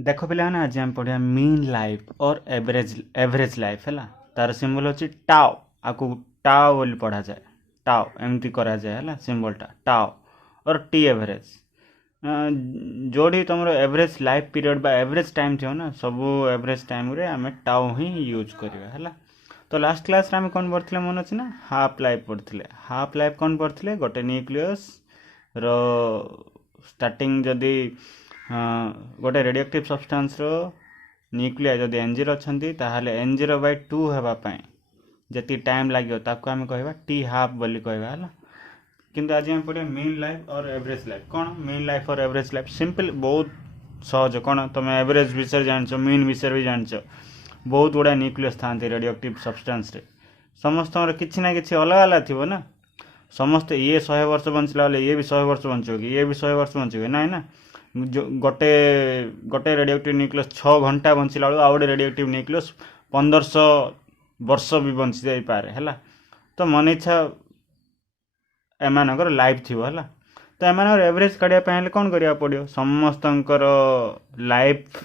देख पिलाने आज आम पढ़िया मीन लाइफ और एवरेज एवरेज लाइफ है तार सिंबल अच्छी टाओ आपको टाओ बोली पढ़ा जाए टाओ एमती करा जाए है सिंबलटा टाओ और टी एवरेज जोड़ी तुम एवरेज लाइफ पीरियड बा एवरेज टाइम थी ना सब एवरेज टाइम रे आम टाओ ही यूज करवा है। तो लास्ट क्लास आम कौन पढ़ते मन अच्छे ना हाफ लाइफ पढ़ते हाफ लाइफ कौन पढ़ते गोटे न्यूक्लियस रो स्टार्टिंग जदि गोटे रेडियोक्टिव सब्सटेंस रो न्यूक्लिया जदि एनजीरो अच्छी ताहले एनजीरो बाय 2 हेबापी जी टाइम लगे ताको आम कह टी हाफ बोली कहवा है। किंतु आज आम पढ़े मीन लाइफ और एवरेज लाइफ कौन मीन लाइफ और एवरेज लाइफ सिंपल बहुत सहज कौन तुम एवरेज विषय जान मीन विषय भी जान बहुत गुड़ा न्यूक्लियस था रेडियोक्टिव सब्सटेंस रे समस्त किसी ना कि अलग अलग थी ना समस्ते ये 100 वर्ष बंचला बेले ये भी 100 वर्ष बंचो कि ये भी 100 वर्ष बंचो ना ना जो गोटे गोटे रेडियोक्टिव न्यूक्लियस 6 घंटा बंचला बेलू आउ गोटे रेडियोक्टिव न्यूक्लियस 1500 वर्ष भी बंची जापे है। तो मन इच्छा एमानकर लाइफ थी है तो एम एवरेज काढ़ापी कौन करा पड़ो समस्त लाइफ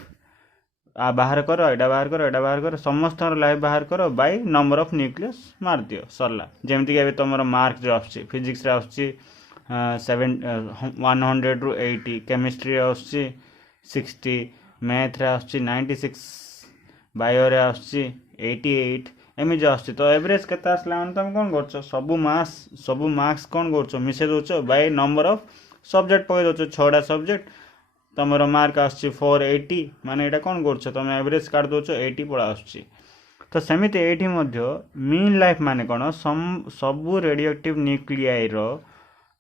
बाहर कर एटा बाहर कर एटा बाहर कर समस्त लाइफ बाहर कर बाय नंबर ऑफ न्यूक्लियस मार दियो सरला जमीक तुम मार्क जो आस फिजिक्स आसुच्ची 100 ରୁ 80 केमिस्ट्री आसुच्ची 60 मैथ रे आसुच्ची 96 बायो रे आसुच्ची 88 एमि जो आसुच्ची तो एवरेज केते आसला माने तुम कौन कर सबू मार्क्स कौन कर मिसे दौच बाय नंबर ऑफ सब्जेक्ट पकई दौच 6टा सब्जेक्ट तुम मार्क आसुच्ची 480 माने एटा कौन कर तुम एवरेज काट दौच 80 पड़ा आसुच्ची। तो सेमिति एठी मध्य मीन लाइफ माने कौन सबू रेडियोक्टिव न्यूक्लियाई रो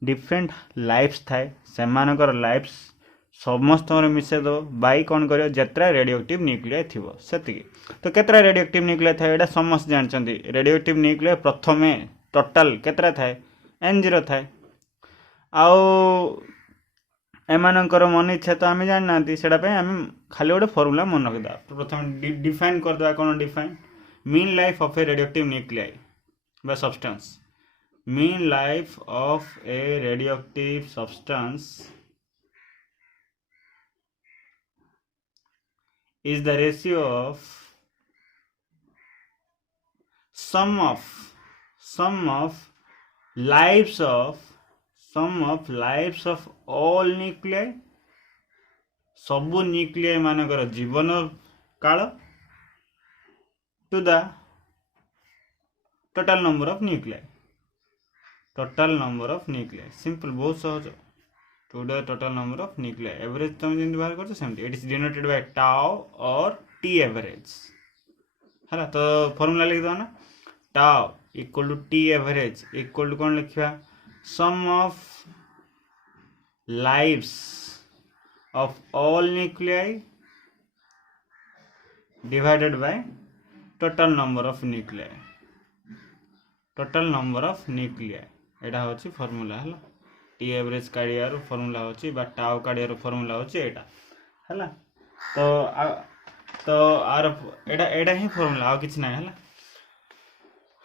डिफरेंट लाइफ्स थाए सेमानकर लाइफ्स समस्त मिसे दो बाई कौन कर जितना रेडियोक्टिव न्यूक्लिया थी से तो केतरा रेडियोक्टिव न्यूक्लिया थाए एटा समस्त जानते रेडियोक्टिव न्यूक्लिया प्रथमे टोटाल केतरा थाए N0 थाए आउ एमानकर मन इच्छा तो आम जानना आम खाली गोटे फर्मुला मन रखिदा प्रथम डिफाइन करदे कौन define mean life of A radioactive nuclei बा substance mean life of a radioactive substance is the ratio of sum of lives of all nuclei सबु न्यूक्लियाई मानकर जीवन काल to the total number of nuclei total number of nuclei simple बहुत सहज to the total number of nuclei average तुम जमी बाहर कर it is denoted by tau और टी एवरेज है। तो फॉर्मूला लिख दो ना tau equal to T average equal to कौन लिखा sum of lives of all nuclei divided by total number of nuclei total number of nuclei एटा होची formula है टी एवरेज काढ़ियार फॉर्मूला होची बा टाउ काढ़ियार फॉर्मूला होची एटा है। तो are Etah Etah he formula आ किछ नै है।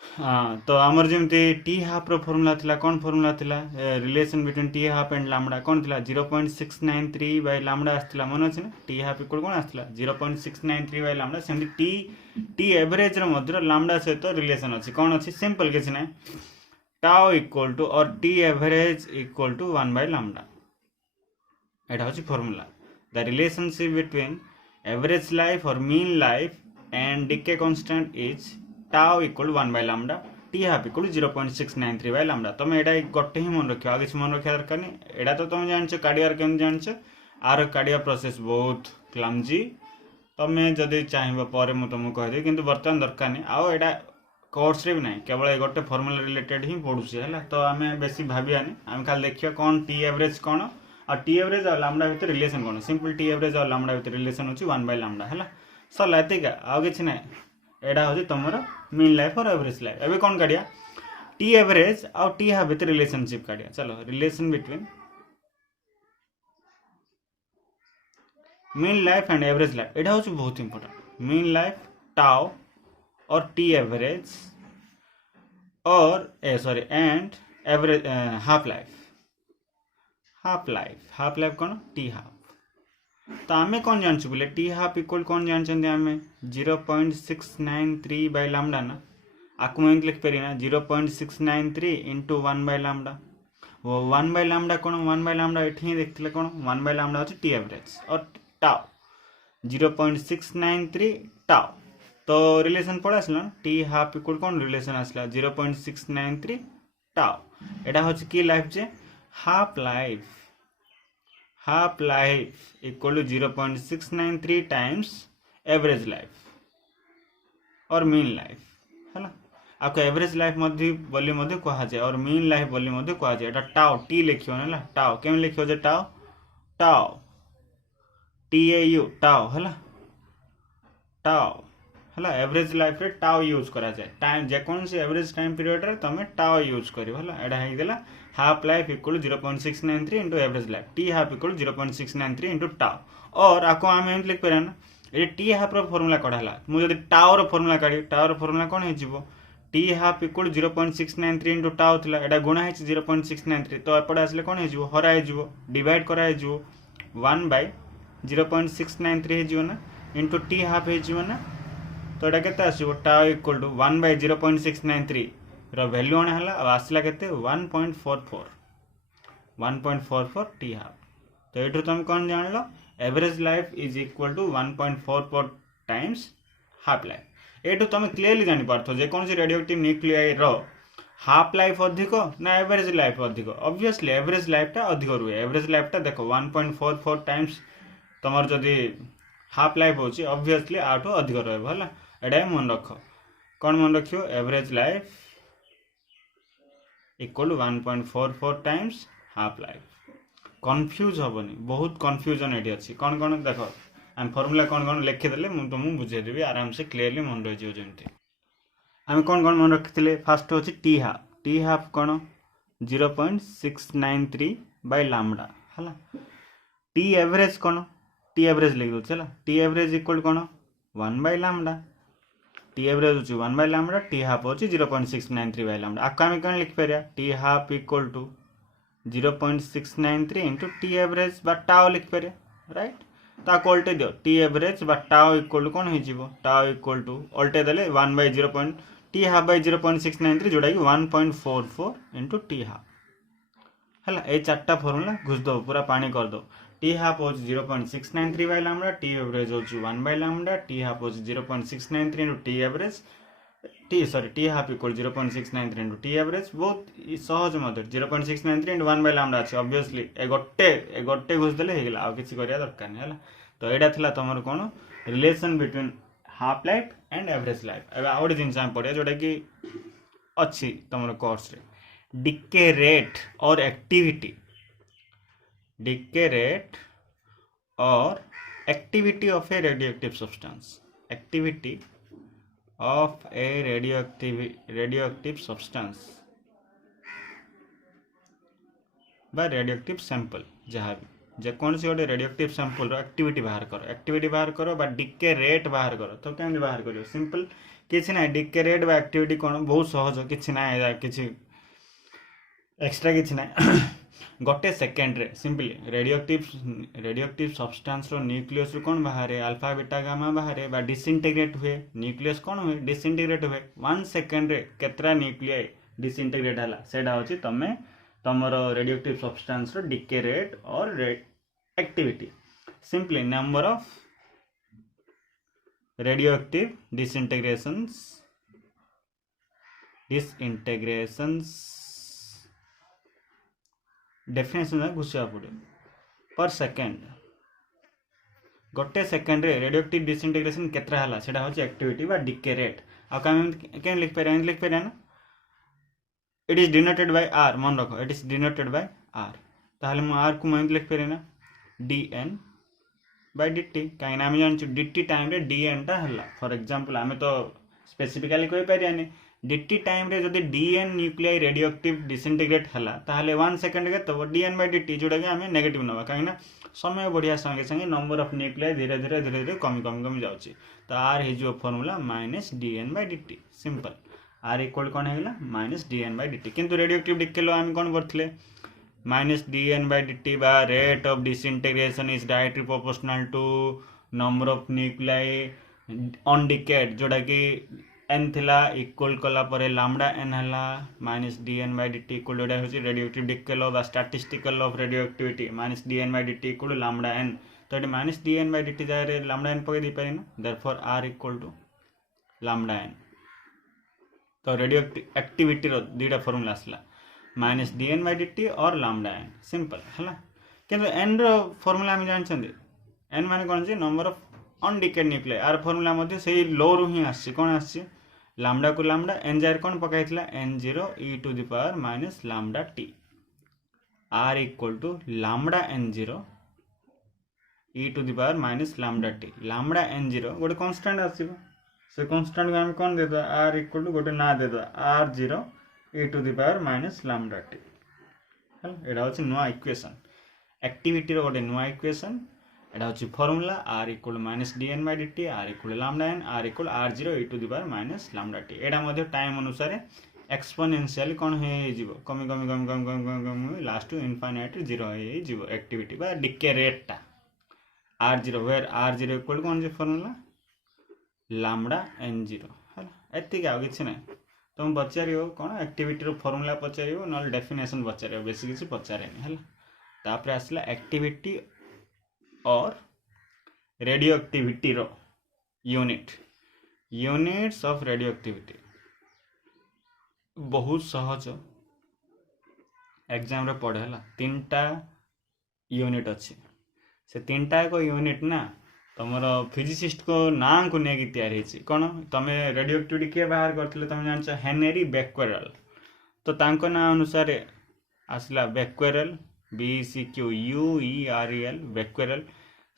हाँ तो आमर जमती टी हाफ रो फॉर्मूला थिला कौन फॉर्मूला थिला relation between T half and lambda कौन थिला 0.693 बाय लैम्बडा आस्थिला मन अछि ना टी हाफ इक्वल कौन आस्थिला 0.693 बाय लैम्बडा सेमती टी एवरेज रो मध्य लैम्बडा सहित रिलेशन अछि कौन अछि सिंपल किछ नै टाउ इक्वल टू और T average equal to 1 by lambda एटा होची formula the relationship between average life और mean life and decay constant is tau equal 1 by lambda T half equal 0.693 by lambda तुम एटा गोटे ही मन रखियो आगे मन रखिया दरकार नहीं एटा तो तुम जानछ काडियार केम जानछ आर काडिया प्रोसेस बहुत क्लमजी तुम्हें जदि चाहिए पर मुझे तुमको कहदेवी किंतु बर्तमान दरकार नहीं आउ एटा कोर्स रे भी नहीं केवल गोटे फॉर्मूला रिलेटेड ही पढ़ुसी है। तो आम बेसी भावियानी आम खाली देखिए कौन टी एवरेज कौन और टी एवरेज और लैम्बडा भितर रिलेशन कौन सिंपल टी एवरेज और लैम्बडा भितर रिलेशन होची 1 बाय लैम्बडा है सरला एतिका आउ किछि नै एटा होची तुमर मीन लाइफ और एवरेज लाइफ एबे कौन काढिया टी एवरेज और टी हाफ भितर रिलेशनशिप काढिया चलो relation between mean life and average life एटा होची बहुत इंपोर्टेंट मीन लाइफ टाउ और टी एवरेज और sorry and average half life कौन टी हाफ तो आम कौन जानछु बोले टी हाफ इक्वल कौन जानते आम 0.693 बाय लैम्डा ना आपको मैं लिखिपारि ना 0.693 into 1 by lambda 1 by lambda कौन 1 बाय लैम्डा ये ही देखते कौन 1 बाय लैम्डा होची टी एवरेज और टाउ 0.693 टाउ तो रिलेशन पड़ा आसला टी हाफ इक्वल कौन रिलेशन आसला 0.693 टाउ एटा होची की लाइफ जे half life equal to 0.693 times average life और मीन लाइफ है ना आपको एवरेज लाइफ बोली कहा जाए और मीन लाइफ बोली कहा जाए एटा टाउ टी लिखियो ना टाउ केम लिखियो जे टाउ टाउ TAU टाउ है टाउ है एवरेज लाइफ रे टाउ यूज करा जाए टाइम जेकोसी एवरेज टाइम पीरियड रे तुम टाउ यूज कर एटा होगला half life equal 0.693 into average life T half equal 0.693 into tau और आपको आम एम लिख पारे ना ये टी हाफ रो फॉर्मूला कढ़ाला मुझे टाउ रो फॉर्मूला काढ़ी टाउ रो फॉर्मूला कौन हो T half equal 0.693 into tau थिला एटा गुणा है 0.693 तो एपटे आसले कौन हो हरा हो डिवाइड करा हो 1 बाय 0.693 हो ना इंटू टी हाफ हो ना तो यहाँ के आसो टाउ इक्वल टू 1 बाय 0.693 रैल्यू आना है आसला के 1.44 टी हाफ तो ये तुम कौन जान लो average life is equal to 1.44 times half life ये तुम क्लीयरली जानी पार्थ जेकोसी रेडियोएक्टिव न्यूक्लियाई रो हाफ लाइफ अधिक ना एवरेज लाइफ अधिक ऑब्वियसली एवरेज लाइफटा अधिक रुए एवरेज लाइफटा देखो 1.44 टाइम्स तुम जदि हाफ लाइफ होची ऑब्वियसली आठू अधिक रहबो हला एटा मन रख कौन मन रखियो average life equal 1.44 times half life confuse हेनी बहुत कन्फ्यूजन ये अच्छी कौन कौन देख आम फर्मूला कौन कौन लिखिदेले मुझे तुमको बुझेदेवी आराम से क्लीयरली मन रही जमी आम कौन कौन मन रखी फास्ट हूँ टी हाफ कौन 0.693 बाय लैम्डा है टी एवरेज कौन टी एवरेज लिख दूसरे टी एवरेज इक्वल कौन 1 बाय लैम्डा टी एवरेज हो 1 बाय लैम्डा टी हाफ हो 0.693 बाय लैम्डा आपको आम कौन लिखिपर T half equal to 0.693 into T average बा टाउ लिखिपर राइट ताको उल्टे दियो टी एवरेज बा टाउ इक्वल टू कौन हो टाउ इक्वल टू उल्टे देले 1 बाय 0. टी हाफ बाय 0.693 जोटा कि 1.44 इंटू टी हाफ है ये चार्टा फर्मूला घुस दो पूरा पानी कर दो टी हाफ हो 0.693 बाय लैम्डा टी एवरेज हो 1 बाय लैम्डा टी हाफ हो 0.693 into T average T half equal 0.693 into T average बहुत सहज मत 0.693 इंटू 1 बाय लैम्डा अच्छे ऑब्वियसली गोटे घुस देले हेगला आ किसी करिया दरकार नहीं है तो यहाँ थिला तुम कौन relation between half life and average life अब आउ गोटे जिन पढ़िया जोटा कि अच्छी तुम कोर्स रे डिके रेट और activity of A radioactive substance activity of a radioactive substance बा रेडियोएक्टिव सैंपल जहाँ भी जेकोसी गोटे रेडियोएक्टिव सैंपल एक्टिविटी बाहर करो बा डिके रेट बाहर करो तो केमती बाहर करो सिंपल किसी ना डिके रेट बा एक्टिविटी कौन बहुत सहज किसी ना किसी एक्सट्रा किसी ना गोटे सेकेंड रे सिंपली रेडियोएक्टिव सब्सटेंस रो न्यूक्लियस रो कौन बाहर अल्फा बीटा गामा बाहर बा डिसइंटीग्रेट हुए न्यूक्लियस कौन हुए डिसइंटीग्रेट हुए 1 सेकेंड रे केतरा न्यूक्लियाई डिसइंटीग्रेट हला सेटा होची तमे तमरो रेडियोएक्टिव सब्सटेंस रो डिके रेट और activity simply number of radioactive disintegrations definition घुसा पड़े पर सेकेंड गोटे सेकेंड रे रेडियोएक्टिव डिसइंटीग्रेशन केतरा हला सेटा होची एक्टिविटी बा डिके रेट आ केम लिख पारे ना it is denoted by R मन रखो it is denoted by R ताहले मु आर को मैं लिख पारे ना dn बाय dt कहीं आम जान dt टाइम रे dn टा हला फॉर एग्जांपल आमे तो स्पेसिफिकली कहि पारियानी dt टाइम रे जदि dn न्यूक्लियाई रेडियोएक्टिव डिसइंटीग्रेट हला ताहले 1 सेकंड के तो dn बाय dt जोटा कि आमे नेगेटिव नबा कहीं ना समय बढ़िया संगे संगे नंबर ऑफ न्यूक्लियाई धीरे धीरे कमी जाउची तो r हे जो formula -dn bye dt simple r equal कोन हेला -dn बाय dt किंतु रेडियोएक्टिव डिके लो आमे कोन करथले minus D N by D T बा rate of disintegration is directly proportional to number of nuclei undecayed जोटा कि N थिला इक्वल कला परे लैम्डा एन हला minus D N by D T equal जोटा होची रेडियोएक्टिव डिके लॉ बा statistical law of radioactivity minus D N by D T equal lambda N तो ये minus D N by D T जाए lambda N पके दी पारे ना therefore R equal to lambda N तो रेडियो एक्टिविटी दुईटा फॉर्मूला आसला minus D N by D T और लैम्डा एन सिंपल है किंतु एन रो फॉर्मूला हम जानते एन माने कौन सी number of undecayed nuclei are formula मध्य से लो रु ही आसी कौन आसी लैम्डा को लैम्डा एन जार कौन पकाइथिला N zero E to the power minus lambda T R equal to lambda N zero E to the power minus lambda T lambda N zero गोटे कांस्टेंट आसीबो से कांस्टेंट को हम कौन दे दो आर इक्वल टू गोटे ना दे दो R zero E to the power minus lambda T एटा होची नुआ इक्वेशन एक्टिविटी रो गोटे नुआ इक्वेशन एटा होची formula R equal minus D N by D T R equal lambda N R equal R zero E to the power minus lambda T एटा मध्ये time अनुसार एक्सपोनेंशियल कौन हे जीवो कमी कमी कमी कमी कमी कमी कमी लास्ट टू इनफाइनाइट जीरो हे जीवो एक्टिविटी बा डिके रेट टा R zero where R zero equal कौन जे फार्मूला लैम्डा एन जीरो है एतिक आ किसी ना तुम पचार कौन एक्टिविटी फॉर्मूला पचार ना डेफिनेशन पचार बेस किसी पचारे है तापर आसला एक्टिविटी और रेडियो एक्टिविटी रो यूनिट्स ऑफ रेडियो एक्टिविटी बहुत सहज एग्जाम रे पढ़े है तीन टा यूनिट अच्छी से तीन टा को यूनिट ना तुम फिजिसिस्ट को ना को लेकिन तैयारी कौन तुम रेडियो एक्टिविटी किए बाहर करते तुम जान हेनरी बेक्वेरेल तो तांको ना अनुसार आसला becquerel B C Q U E R E L becquerel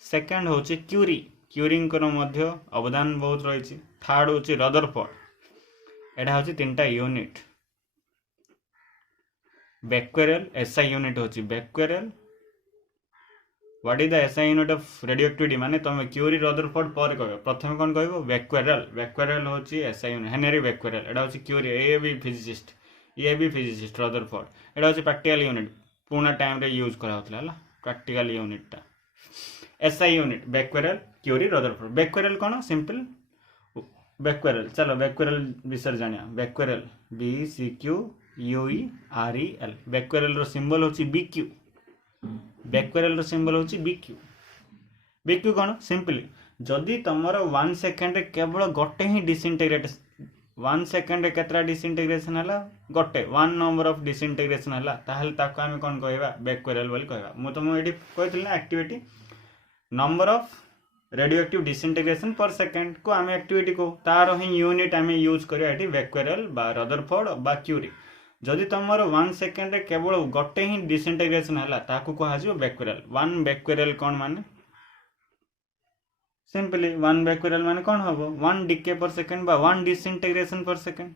second होची क्यूरी क्यूरिंग मध्य अवदान बहुत रही थर्ड होची रदरफोर्ड एटा होची तीनटा यूनिट बेक्वेरेल एसआई यूनिट होची becquerel what is the SI unit of radioactivity माने तुम क्यूरी रदरफोर्ड पर कहबो प्रथम कोन कहबो बेक्वेरेल होची एसआई यूनिट हेनरी बेक्वेरेल एटा होची क्यूरी ए भी फिजिसिस्ट रदरफोर्ड एटा होची प्रैक्टिकल यूनिट पुराना टाइम रे यूज करा होतला हला प्रैक्टिकल यूनिट टा SI unit becquerel Curie Rutherford becquerel कोन सिंपल बेक्वेरेल चलो बेक्वेरेल विषय जानिया becquerel B C Q U E R E L becquerel रो सिंबल होची बीक्यू बेक्वेरेल रो सिंबल होची बीक्यू कोन सिंपली जदि तमरो 1 सेकंड रे केवल गोटे ही डिसइंटीग्रेट 1 सेकंड रे केतरा डिसइंटीग्रेशन हला गोटे 1 नंबर ऑफ डिसइंटीग्रेशन हला ताहले ताको हम कोन कहबा बेक्वेरेल बोली कहबा मु तुम एडी कहथिल ना activity number of radioactive disintegration पर सेकंड को आम एक्टिविटी को तार ही यूनिट आम यूज करिया एटी बेक्वेरेल बा रदरफोर्ड बा क्यूरी जदि तुमर 1 सेकंड रे केवल गोटे ही डिसइंटीग्रेशन हला ताको कहा जिवो बेक्वेरेल 1 बेक्वेरेल कोन माने सिंपली 1 बेक्वेरेल माने कोन हबो 1 डिके पर सेकंड बा 1 डिसइंटीग्रेशन पर सेकंड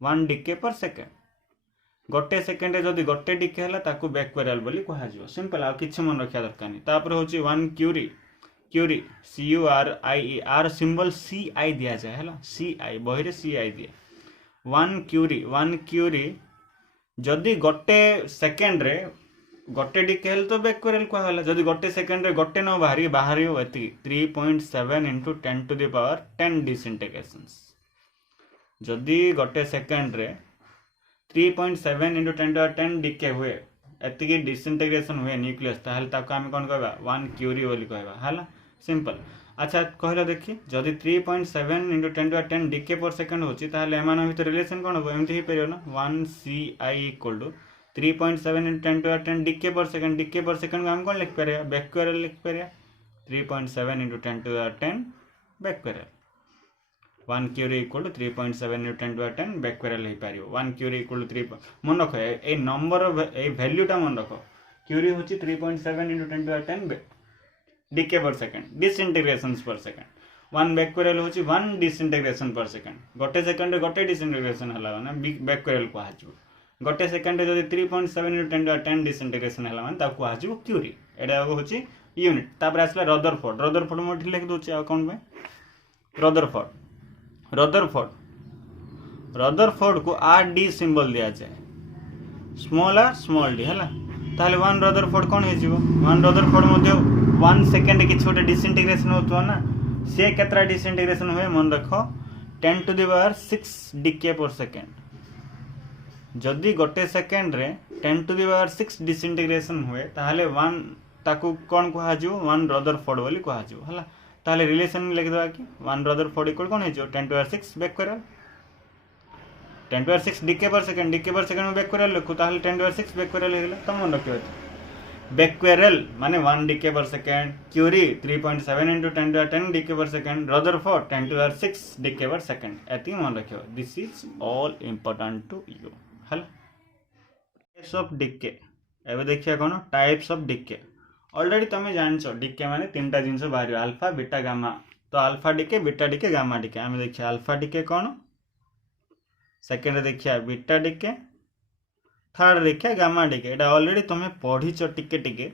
1 डिके पर सेकंड गोटे सेकंड रे जदि गोटे डिके हला ताको बेक्वेरेल बोली कहा जिवो सिंपल आ किछ मन रखिया दरकार नै तापर होची 1 Curie C U R I E R symbol C I दिया जाए है सी आई बही रे सी आई दिए 1 क्यूरी जदि गोटे सेकंड रे गोटे डिके हेल तो बेक्वेरेल कहला जदि गोटे सेकंड रे गोटे न बाहरी एति 3.7 into 10 to the power 10 डिसइंटीग्रेशंस जदि गोटे सेकंड रे 3.7 into 10 to the power 10 decay हुए एति डिसइंटीग्रेशन हुए न्यूक्लियस ताहले ताको हम कोन कहबा 1 क्यूरी बोली कहबा हला सिंपल अच्छा कहला देखि जदि 3.7 into 10 to the 10 decay per second होची ताहले एमान भीतर रिलेशन कोन हो एमति ही परियो ना 1 C I equal to 3.7 into 10 to the 10 decay per second को हम कोन लिख परिया बेक्वेरेल लिख परिया 3.7 into 10 to the 10 becquerel 1 Curie equal to 3.7 into 10 to the 10 becquerel ही पारियो 1 क्यूरी इक्वल टू 3 मन रखो ए नंबर ए वैल्यू टा मन रखो क्यूरी होची 3.7 into 10 to the 10 decay per second डिसइंटीग्रेशंस पर सेकंड 1 बेक्वेरेल होची 1 डिसइंटीग्रेशन पर सेकंड गोटे सेकंड रे गोटे डिसइंटीग्रेशन हला ना बेक्वेरेल को हाजु गोटे सेकंड रे जदि 3.7 into 10 to the 10 डिसइंटीग्रेशन हला माने ताको हाजु क्यूरी एडा होची यूनिट तापर आसला रदरफोर्ड मोठी लिख दोची आ कोन में रदरफोर्ड को आर डी सिंबल दिया जाए स्मॉल आर स्मॉल डी है ताहले वन रदरफोर्ड कौन हो वन रदरफोर्ड मध्य 1 सेकेंड किसी गोटे डिसइंटीग्रेशन होता ना सी केतरा डिसइंटीग्रेशन हुए मन रख 10 to the power 6 decay per second जदि गोटे सेकेंड रे 10 to the power 6 डिसइंटीग्रेशन हुए ताहले वन ताकू कौन कह वन रदरफोर्ड बोली कह है ताहले रिलेशन लिखिदेवा कि वन रदरफोर्ड इक्वल कौन हो 10 to the power 6 बैक्वेरियल 10 to the power 6 decay per second में बैक्वेरियल लिखू ताहले 10 to the power 6 बैक्वेरियल हो तो मन रखियो बैक्वेरियल माने 1 decay per second Curie 3.7 into 10 to the 10 decay per second Rutherford 10 to the 6 decay per second एति मन रखियो this is all important to you हला टाइप्स ऑफ डिके एबे देखिया कोन टाइप्स ऑफ डिके ऑलरेडी तमे जानछो डिके माने तीनटा जिंस बाहर अल्फा बीटा गामा तो alpha decay beta decay gamma decay हम देखिया अल्फा डिके कोन सेकेंड देखिया बीटा डिके थर्ड देखिए गामा डिके एटा ऑलरेडी तुम्हें पढ़ीच टिके टिके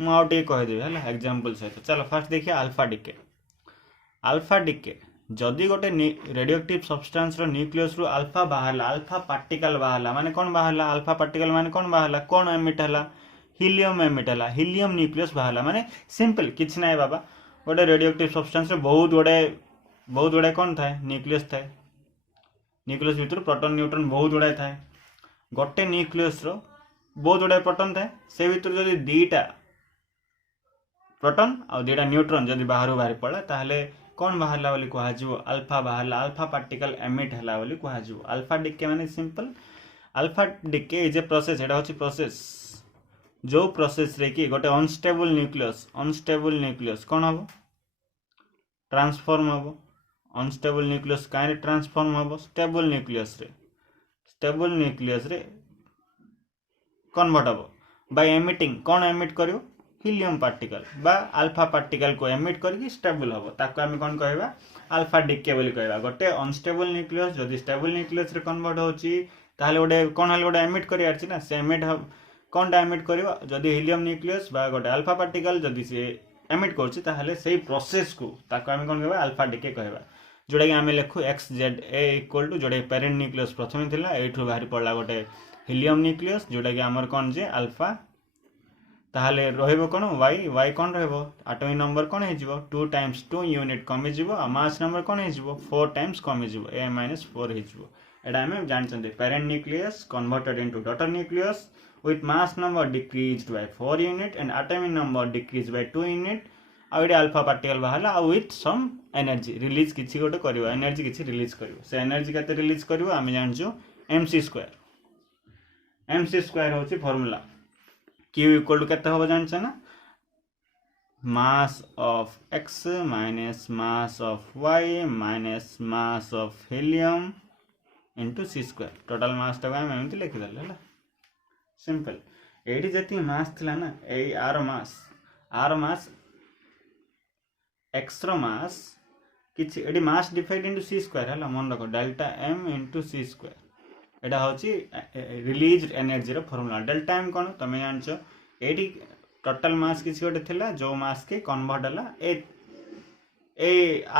मुझे कहीदेवी है एग्जांपल सहित चलो फास्ट देखिए अल्फा डिके जदि गोटे रेडियोएक्टिव सब्सटेंस रो न्यूक्लियस रु अल्फा बाहरला अल्फा पार्टिकल बाहरला माने कौन बाहरला अल्फा पार्टिकल माने कौन बाहरला कौन एमिट हला हीलियम एमिट हला हीलियम न्यूक्लियस बाहरला माने सिंपल किछ नै बाबा गोटे रेडियोएक्टिव सब्सटेंस रे बहुत गुडे कौन थाए न्यूक्लियस थाए न्यूक्लियस भीतर प्रोटॉन न्यूट्रॉन बहुत गुड़ाए थाए गोटे न्यूक्लियस रो बहुत गुड़ाए प्रोटॉन थाए से भीतर जदि दीटा प्रोटॉन और दीटा न्यूट्रॉन जदि बाहर पड़ा ताहले कौन बाहरला बोली कह अल्फा बाहरला अल्फा पार्टिकल एमिट हला बोली कह अल्फा डिके माने simple alpha decay is a process एटा होची प्रोसेस जो प्रोसेस रे कि गोटे अनस्टेबल न्यूक्लियस कौन हम ट्रांसफॉर्म हम अनस्टेबल न्यूक्लियस कहीं ट्रांसफॉर्म हम स्टेबल न्यूक्लियस रे कन्वर्ट हम बाय एमिटिंग कौन एमिट करियो हीलियम पार्टिकल बा अल्फा पार्टिकल को एमिट करके स्टेबल हम ताको आम कौन कहवा अल्फा डिके बोली कहवा गोटे अनस्टेबल न्यूक्लियस जदि स्टेबल न्यूक्लियस रे कन्वर्ट होची ताहले गोटे कौन हल गोटे एमिट करि आछि ना से एमिट कौन एमिट करियो जदि हीलियम न्यूक्लियस बा गोटे अल्फा पार्टिकल जदि से एमिट करछि ताहले सेही प्रोसेस को ताको आम कौन कहवा अल्फा डिके कहवा जोड़ा कि आम लिखु X Z A equal to जोड़े पेरेंट न्यूक्लियस प्रथम थिला एठु बाहर पड़ला गोटे हीलियम न्यूक्लियस जोड़ा कि आमर कौन जे अल्फा ताहले रहइबो कोन y कोन रहइबो एटॉमिक नंबर कोन हे जिवो 2 टाइम्स 2 यूनिट कमी जिवो आ मास नंबर कोन हे जिवो 4 टाइम्स कमी जिवो a - 4 हे जिवो एडा हम जानछन parent nucleus converted into daughter nucleus with mass number decreased by 4 unit and atomic number decreased by 2 unit आउडे अल्फा पार्टिकल बाहला विथ सम एनर्जी रिलीज किछि गोटे करिवो एनर्जी किछि रिलीज करिवो से एनर्जी केते रिलीज करिवो आमे जानछु mc² होछि फार्मूला q इक्वल टू केते होबो जानछ ना mass of x minus mass of y minus mass of helium into c² total mass टा हम एमति लिखि देले हला सिंपल एडी जति मास थिला ना ए आर मास एक्स रो मास किछि AD mass divide into c² हला मन रखो डेल्टा m इनटू c² एटा होची रिलीज्ड एनर्जी रो फार्मूला डेल्टा m कोन तमे जानछो एडी टोटल मास किछि गोटे थिला जो मास के कन्वर्ट हला ए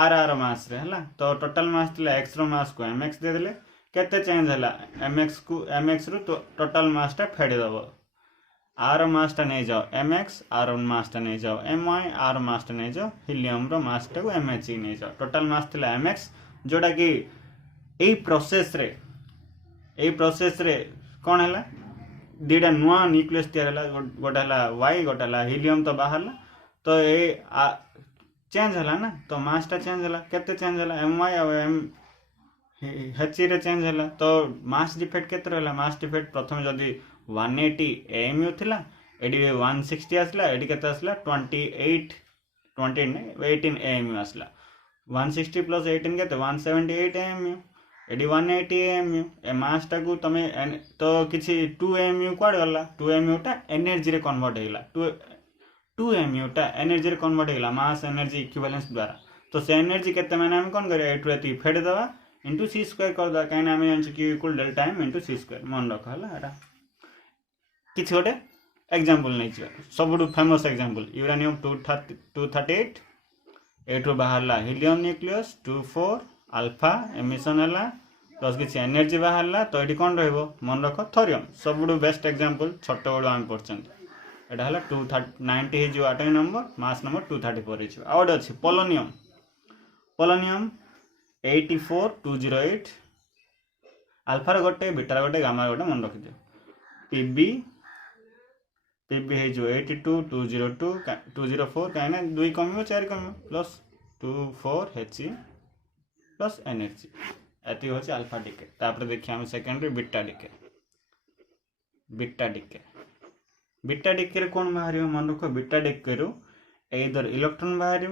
आर मास रे हला तो टोटल मास थिला x रो मास को mx दे देले केते चेंज हला mx रो तो टोटल मास टा फेडी दबो आर मास टा नै जाओ mx आर मास टा नै जाओ my आर मास टा नै जाओ हीलियम रो मास टा को mh नै जाओ टोटल मास थिला mx जोडा कि एई प्रोसेस रे कोन हला दीटा नुआ न्यूक्लियस तैयार हला गोटा हला y गोटा हला हीलियम तो बाहरला तो ए चेंज हला ना तो मास टा चेंज हला केते चेंज हला my और m h रे चेंज हला तो मास डिफेक्ट केते रहला मास डिफेक्ट प्रथम जदी 180 AMU थिला एडी 160 आसला एडी केते आसला 18 AMU आसला 160 प्लस 18 केते 178 AMU एडी 180 AMU ए मास टा को तमे तो किछि 2 AMU क्वाड गला 2 AMU टा एनर्जी रे कन्वर्ट हेला 2 AMU टा एनर्जी रे कन्वर्ट हेला मास एनर्जी इक्विवेलेंस द्वारा तो से एनर्जी केते माने हम कोन करे एटु एति फेड दवा इनटू c² कर दा काहे ना हम जानछ q equal delta m into c² मन रख हला एटा किछि गोटे एग्जांपल नै छ सबुडु फेमस एग्जांपल यूरेनियम 238 एटु बाहरला हीलियम न्यूक्लियस 24 अल्फा एमिशन हला प्लस किसी एनर्जी बाहर तो ये कौन रन रख थोरियम सब बेस्ट एग्जांपल छोट बड़ू आम पढ़ते एटा है 290 हो एटमिक नंबर मास नंबर 234 हो आउट अच्छे पोलोनियम पोलोनियम 84208 आल्फार गोटे बीटार गोटे गामार गोटे मन रखिद पीबी पीबी हो 82202 204 कहीं 2 कम 4 कम प्लस 24 He प्लस एनर्जी एति होची अल्फा डीके तापर देखिए हम secondary beta decay beta decay रे कोन बाहर मन रखो बीटा डीके रो इधर इलेक्ट्रॉन बाहर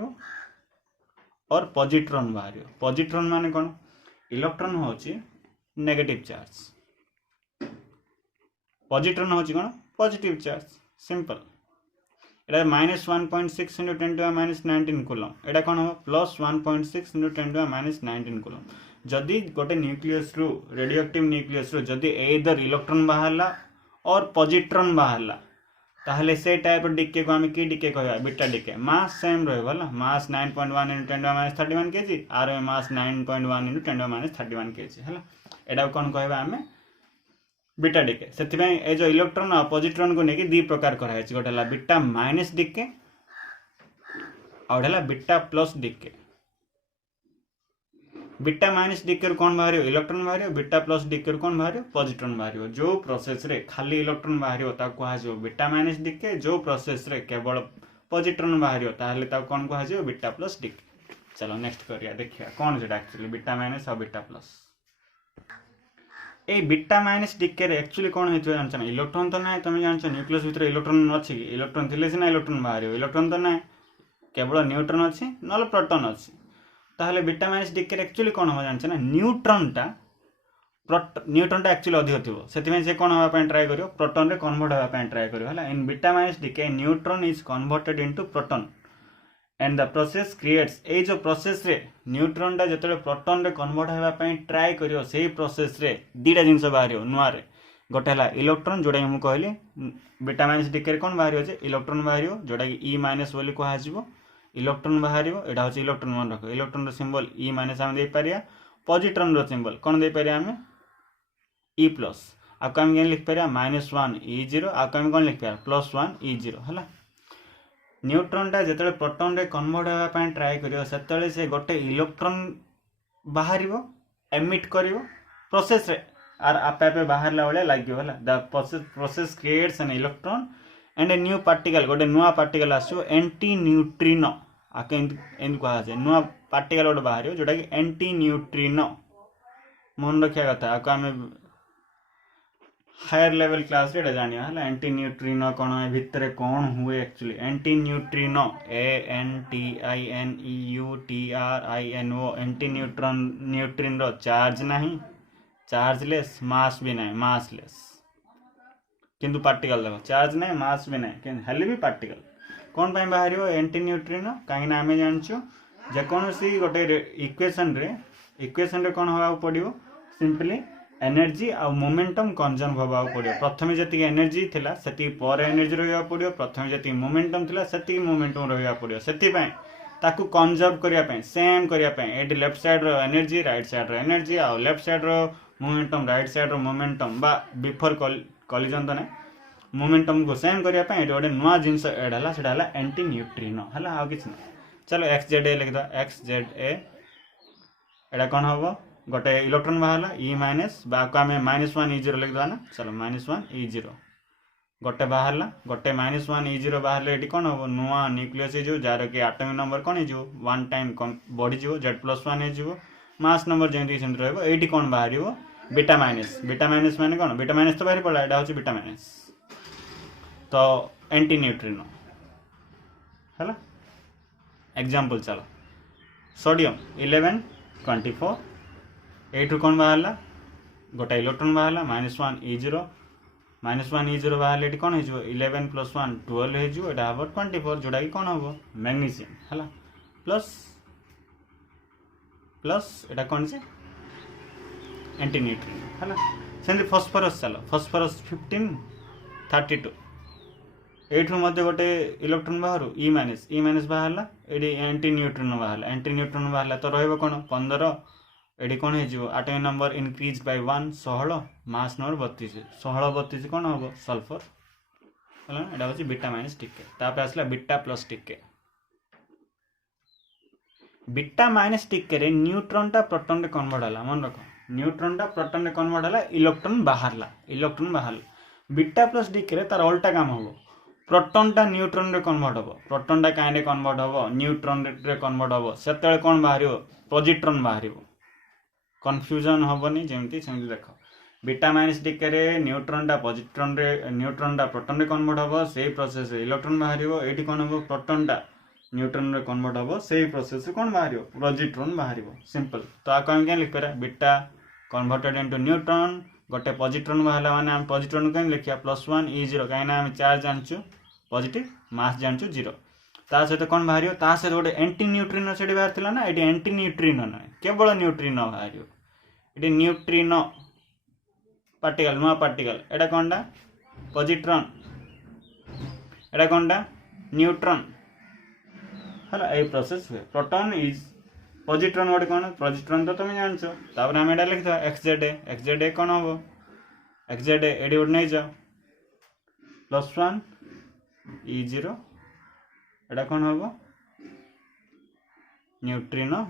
और पॉजिट्रॉन बाहर पॉजिट्रॉन माने कौन इलेक्ट्रॉन होची नेगेटिव चार्ज पॉजिट्रॉन होची कौन पॉजिटिव चार्ज सिंपल एटा -1.6 × 10⁻⁻19 कूलम एटा कौन हो प्लस 1.6 × 10⁻⁻19 कूलम जदि गोटे न्यूक्लियस रु रेडियोएक्टिव न्यूक्लियस रु जदि इधर इलेक्ट्रॉन बाहरला और पॉजिट्रॉन बाहरला ताहले से टाइप डीके को हम की डीके कहबा बीटा डीके मास सेम रहबला मास 9.1 × 10⁻31 kg आर मास 9.1 × 10⁻31 kg हला एटा कोन कहबा हमें बीटा डीके से ए जो इलेक्ट्रॉन और पॉजिट्रॉन को लेकिन 2 प्रकार कराई गोटे है बीटा माइनस डीके और beta plus decay beta minus decay कौन बाहर इलेक्ट्रॉन बाहर बीटा प्लस डीके कौन बाहर पॉजिट्रॉन बाहर जो प्रोसेस रे खाली इलेक्ट्रॉन बाहर कह बीटा माइनस डीके जो प्रोसेस रे केवल पॉजिट्रॉन बाहर ताहले कौन कह बीटा प्लस डीके चलो नेक्स्ट करिया देखिया कौन से एक्चुअली बीटा माइनस और बीटा प्लस ए बीटा माइनस डीके रे एक्चुअली कौन होइतो जानछ ना इलेक्ट्रॉन तो ना तुम जानछ न्यूक्लियस भीतर इलेक्ट्रॉन अछि इलेक्ट्रॉन थिले सिना इलेक्ट्रॉन बाहर इलेक्ट्रॉन तो ना केवल न्यूट्रॉन अछि नल प्रोटॉन अछि ताहले बीटा माइनस डीके रे एक्चुअली कौन हो जानछ ना न्यूट्रॉन टा एक्चुअली अधिक थिबो सेति से कौन होबा पय ट्राई करियो प्रोटॉन रे कन्वर्ट होबा पय ट्राई करियो हला in beta minus decay neutron is converted into proton and the process creates a जो प्रोसेस रे न्यूट्रॉन टा जतले प्रोटॉन रे कन्वर्ट होबा पय ट्राई करियो सेही प्रोसेस रे दीटा जिंस बाहरियो नुआ रे गोटे हला इलेक्ट्रॉन जोडा हम कहली बीटा माइनस डीके रे कोन बाहरियो जे इलेक्ट्रॉन बाहरियो जोडा कि ई माइनस बोली कहा जिवो इलेक्ट्रॉन बाहरियो एटा होची इलेक्ट्रॉन मन रखो इलेक्ट्रॉन रो सिंबल ई माइनस हम दे पारिया पॉजिट्रॉन रो सिंबल कोन दे पारिया हम ई प्लस आ हम के लिख पारिया -1 E0 आ हम कोन लिख पारिया +1 E0 हला न्यूट्रॉन टा जतले प्रोटॉन रे कन्वर्ट होबा पय ट्राई करियो सेतले से गोटे इलेक्ट्रॉन बाहरियो एमिट करियो प्रोसेस रे आर आपे आपे बाहरला वाले लागियो हला the process creates an electron and a new particle गोटे नुआ पार्टिकल आसो एंटी न्यूट्रिनो आके एंड कहा जाय नुआ पार्टिकल गोटे बाहरियो जोटा कि एंटी न्यूट्रिनो मन रखिया कथा आको हमें हायर लेवल क्लास रे जानिया हला एंटी न्यूट्रिनो कोन ए भितरे कोन हुए actually antineutrino ANTINEUTRINO antineutrino रो चार्ज नहीं चार्जलेस मास भी नहीं मासलेस किंतु पार्टिकल देखो चार्ज नहीं मास भी नहीं कि हेले भी पार्टिकल कौन पाई बाहर एंटी न्यूट्रिनो कहीं आम जानचु जेकोसी गोटे इक्वेशन रे कौन होगा पड़ो सिंपली एनर्जी आ मोमेंटम कंजर्व होगा पड़ो प्रथम जी एनर्जी थिला सेति पर एनर्जी रहा पड़ो प्रथम जी मोमेंटम थिला सेति मोमेंटम रहा पड़ो से ताकू कंजर्व करने सेम करने लेफ्ट साइड रो एनर्जी राइट साइड रो एनर्जी आ लेफ्ट साइड रो मोमेंटम राइट साइड रो मोमेंटम बा बिफोर कलिजन तो ना मोमेंटम को सेम करने गोटे नुआ जिनस एड है से एंटी न्यूट्रिनो है आ कि चलो XZA लिखद XZA एटा कौन हम गोटे इलेक्ट्रॉन बाहर ई माइनस आम -1 E0 लिखदा ना चलो -1 E0 गोटे बाहर गोटे -1 E0 बाहर ये कौन हम नुआ न्यूक्लियस हो जार कि एटॉमिक नंबर कौन हो 1 टाइम बढ़ी Z+1 हो मास नंबर जमी सेमती रही कौन बाहर बीटा माइनस माने कौन बीटा माइनस तो बाहर पड़ा यहाँ हूँ बीटा माइनस तो एंटी न्यूट्रिनो है एग्जांपल चलो सोडियम 1124 एठू कौन बाहर गोटे इलेक्ट्रॉन बाहर -1 E0 बाहर ये कौन हो 11 + 1 12 हो 24 जोटा कि कौन हम मैग्नीशियम है प्लस एटा कौन से एंटी न्यूट्रिनो है सेमती फॉस्फोरस चलो फॉस्फोरस 1532 एठू मध्य गोटे इलेक्ट्रॉन बाहर ई माइनस बाहर ये एंटी न्यूट्रिनो बाहर तो रही कौन 15 एटी कौन हो atomic number increase by 1 16 mass number 32 16 32 कौन हम सल्फर है एटा हूँ बीटा माइनस टिके तापर आसला बीटा प्लस टिके बीटा माइनस टिके रे न्यूट्रॉन टा प्रोटॉन रे कन्वर्ट होला मन रख न्यूट्रॉन टा प्रोटॉन रे कन्वर्ट होला इलेक्ट्रॉन बाहरला बीटा प्लस टिके रे तार उल्टा काम हो प्रोटॉन टा न्यूट्रॉन रे कन्वर्ट हो प्रोटॉन टा काहे रे कन्वर्ट हो न्यूट्रॉन रे कन्वर्ट हो सेतले कोन बाहरियो पॉजिट्रॉन बाहरियो कन्फ्यूजन हेनी जमी सेमती देख बीटा माइनस टिके रे न्यूट्रॉन टा पॉजिट्रॉन रे न्यूट्रॉन टा प्रोटॉन रे कन्वर्ट हो से प्रोसेस इलेक्ट्रॉन बाहरियो एठी कोन हो प्रोटॉन टा न्यूट्रॉन रे कन्वर्ट हो से प्रोसेस कोन बाहरियो पॉजिट्रॉन बाहरियो सिंपल तो आको हम क्या लिख पारा बीटा कन्वर्टेड इनटू न्यूट्रॉन गोटे पॉजिट्रॉन बाहला माने हम पॉजिट्रॉन को लिखिया +1 E0 काहे हम चार्ज जानचु पॉजिटिव मास जानचु 0 ता सहित कौन बाहर ता सहित गोटे एंटी न्यूट्रिनो से बाहर ना ये एंटी न्यूट्रिनो ना केवल न्यूट्रिनो बाहर ये न्यूट्रिनो पार्टिकल नुआ पार्टिकल एटा कौनटा पॉजिट्रॉन एटा कौनटा न्यूट्रॉन है ये प्रोसेस हुए प्रोटॉन इज पॉजिट्रॉन गोटे कौन पॉजिट्रॉन तो तुम जानछ तापर हम एटा लिखिथा एक्सजेड कौन हम एक्सजेड एडी गोटे नहीं जाओ +1 E0 एटा कौन हम न्यूट्रिनो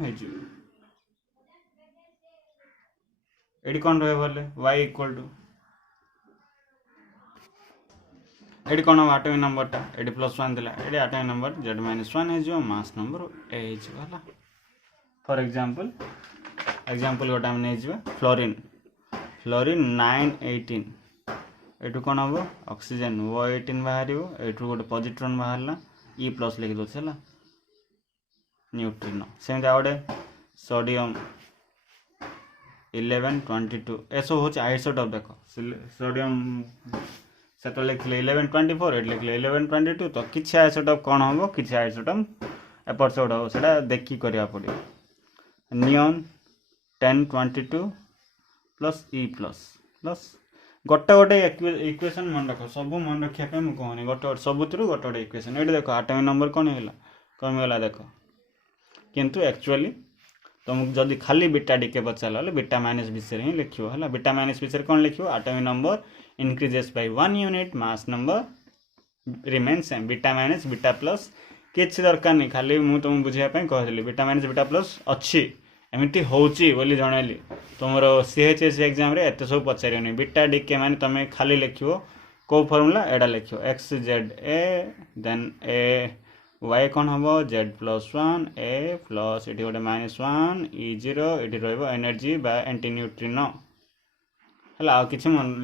एटी कौन रहे बोले y इक्वल टू एटी कौन हम एटॉमिक नंबर टा एटी +1 दिला एटी एटॉमिक नंबर Z-1 हो मास नंबर ए होला फॉर एग्जांपल गोटे हम नहीं जीवा फ्लोरीन 918 एटू कौन हम ऑक्सीजन O18 बाहर एटू गोटे पॉजिट्रॉन बाहरला E+ लिखि दो है न्यूट्रिनो सेमती गोटे सोडियम 1122 एसब हूँ आइसोटॉप देख सोडियम से लिखले 1124 एट लिखले 1122 तो किसी आइसोटॉप कौन हम किसी आइसोटॉप एपट सेपट हम से देखी करा पड़े नियन 1022 प्लस E+ गोटे गोटे इक्वेशन मन रख सब मन रखा मुझे कहनी गोटे सबुत गोटे गोटे इक्वेशन ये देख एटॉमिक नंबर कौन है कमीगला देख किंतु एक्चुअली तुमको जदि खाली बीटा डीके पचार बीटा माइनस विषय ही लिखो है बीटा माइनस विषय कौन लिखो atomic number increases by 1 unit mass number remain same beta minus beta plus किसी दरकार नहीं खाली मुझे तुमको बुझापी कहली बीटा माइनस बीटा प्लस अच्छी एमती होची बोली जनइली तुम CHS एग्जाम रे एत सब पचारे बीटा डीके माने तुम खाली लिखो को फॉर्मूला एडा लिखो XZA देन ए y कौन हम Z+1 A प्लस ये गोटे -1 E0 ये रो एनर्जी बा एंटी न्यूट्रिनो है आ कि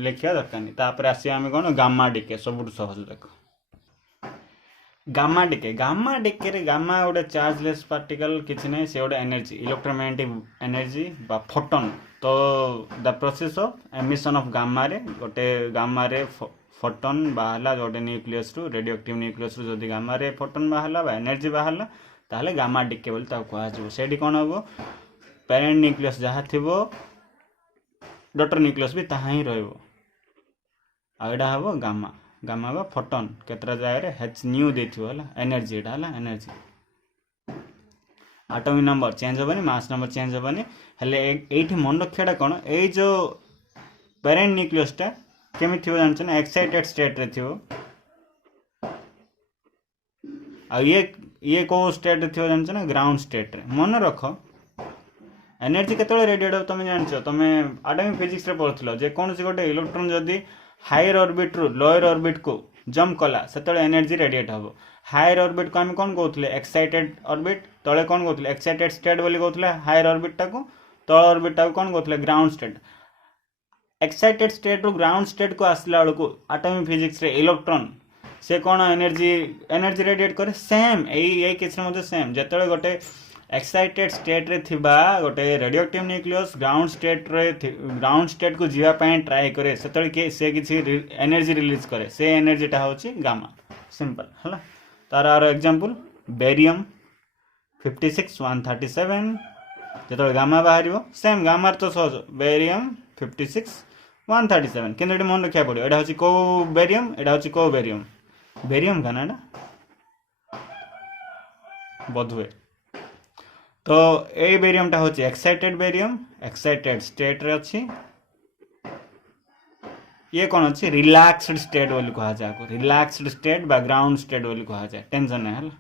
लिखा दरकार नहीं तापर आसिया आम कौन गामा डीके सब सहज देख गामा डीके रे गामा गोटे चार्जलेस पार्टिकल किसी नहीं से गोटे एनर्जी इलेक्ट्रोमैग्नेटिक एनर्जी बा फोटोन तो the process of emission of gamma ray गोटे गामा रे फोटोन बाहला गोटे न्यूक्लियस रु रेडियोएक्टिव न्यूक्लियस रु जदि गामा रे फोटोन बाहला बा एनर्जी बाहला ताहले गामा डीके बोली ताको कहजिवो सेठी कोन हबो पेरेंट न्यूक्लियस जहाँ थिबो डॉटर न्यूक्लियस भी ताहा ही रहइबो आ एडा हबो गामा गामा बा फोटोन केतरा जाय रे h न्यू देथिबो हला एनर्जी एडा हला एनर्जी एटॉमिक नंबर चेंज होबनी मास नंबर चेंज होबनी हले एठी मन रखियाडा कोन ए जो पेरेंट न्यूक्लियस टा केमी थिबो जानछ ना एक्साइटेड स्टेट रे थिबो आ ये को स्टेट रे थिबो जानछ ना ग्राउंड स्टेट रे मन रख एनर्जी केतळे रेडिएट हो तुम जानछ तुम एटॉमिक फिजिक्स रे पढथलो जे कोन से गोटे इलेक्ट्रॉन जदी हायर ऑर्बिट रु लोअर ऑर्बिट को जंप कला सेतळे एनर्जी रेडिएट हबो हायर ऑर्बिट को हम कौन कहते एक्साइटेड ऑर्बिट तले कौन कहते एक्साइटेड स्टेट बोली कहते हायर ऑर्बिट टाको तल ऑर्बिट टाको कौन कहते ग्राउंड स्टेट एक्साइटेड स्टेट रु ग्राउंड स्टेट को आसला बेलू एटॉमिक फिजिक्स रे इलेक्ट्रॉन से कौन एनर्जी रेडिएट करे सेम यही केस रे सेम जेतळे गोटे एक्साइटेड स्टेट रे थिबा गोटे रेडियोएक्टिव न्यूक्लियस ग्राउंड स्टेट को जीवा पय ट्राई करे सेतळे के से किछि एनर्जी रिलीज करे से एनर्जी टा होची गामा सिंपल हला तार आर एग्जांपल बेरियम 56 137 जेतळे गामा बाहरियो सेम गामा तो सहज बेरियम 56 137 किंतु एटी मन रखिया पड़ियो एटा होची को बेरियम एटा होची को बेरियम का ना बोधवे तो ए बेरियमटा होची एक्साइटेड बेरियम एक्साइटेड स्टेट रे अछि ये कौन अच्छी रिलैक्सड स्टेट बोली कहा जाए रिलैक्सड स्टेट बा ग्राउंड स्टेट बोली कहा जाए टेंशन नहीं है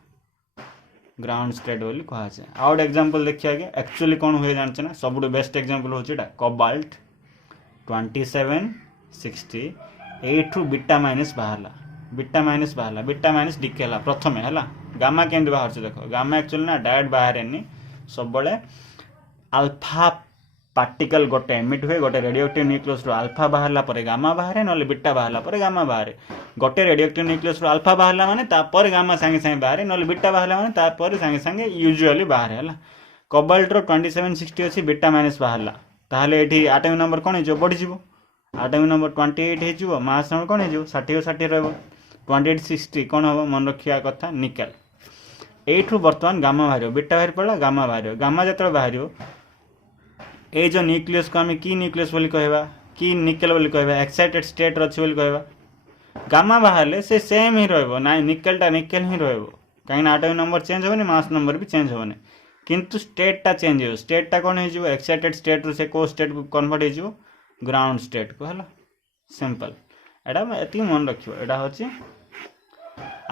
ग्राउंड स्टेट बोली कहा जाए आउ गोटे एग्जांपल देखिए आगे एक्चुअली कौन हुए जानते ना सब बेस्ट एग्जांपल होची एटा कोबाल्ट 2760 एठू बीटा माइनस बाहरला बीटा माइनस डिके हला प्रथमे हला गामा केंद्र बाहर से देखो गामा एक्चुअली ना डायरेक्ट बाहर एनी सब बळे अल्फा पार्टिकल गोटे एमिट हुए गोटे रेडियोएक्टिव न्यूक्लियस रो अल्फा बाहरला परे गामा बाहरे नले बीटा बाहरला परे गामा बाहरे गोटे रेडियोएक्टिव न्यूक्लियस रो अल्फा बाहरला माने तापर गामा संगे संगे बाहरे नले बीटा बाहरला माने तापर संगे संगे यूजुअली बाहरे हला कोबाल्ट रो 2760 अछि बीटा माइनस बाहरला ताहले एठी एटॉमिक नंबर कोन हिजो बढ़ी जिवो एटॉमिक नंबर 28 हिजो मास नंबर कोन हिजो 60 60 रहबो 2860 कोन हो मन रखिया कथा निकेल एठू वर्तमान गामा बाहरियो बीटा बाहर पड़ला गामा बाहरियो गामा जतरा बाहरियो ए जो न्यूक्लियस को हमें की न्यूक्लियस बोली कहबा की निकेल बोली कहबा एक्साइटेड स्टेट रछि बोली कहबा गामा बाहरले से सेम ही रहबो ना निकेलटा निकेल ही रहबो काहे ना एटॉमिक नंबर चेंज होबनी मास नंबर भी चेंज होबनी किंतु स्टेटटा चेंज हो स्टेटटा कोन हे जिवो एक्साइटेड स्टेट रो से को स्टेट को कन्वर्ट हे जिवो ग्राउंड स्टेट को हला सिंपल एडा एती मन रखियो एडा होची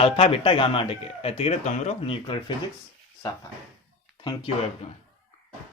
अल्फा बीटा गामा डेके एतिरे तमरो न्यूक्लियर फिजिक्स साफा थैंक यू एवरीवन।